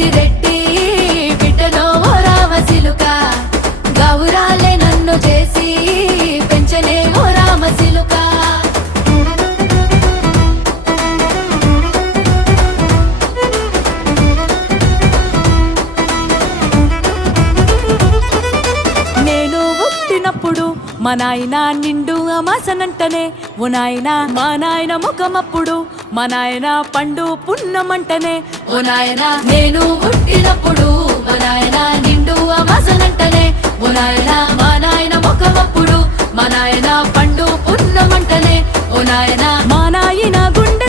పెద్దిరెడ్డి బిడ్డలో ఓ రామసిలుక గౌరాలే నన్ను చేసి పెంచనే ఓ రామసిలుక నేను పుట్టినప్పుడు మా నాయన నిండు అమాసనంటనే ఓ నాయన మా నాయన ముఖమప్పుడు మా నాయన పండు పున్నమంటనే ఓ నాయన నేను పుట్టినప్పుడు మా నాయన నిండు అమాసనంటనే ఓ నాయన మా నాయన ముఖమప్పుడు మా నాయన పండు పున్నమంటనే ఓ నాయన మా నాయన గుండె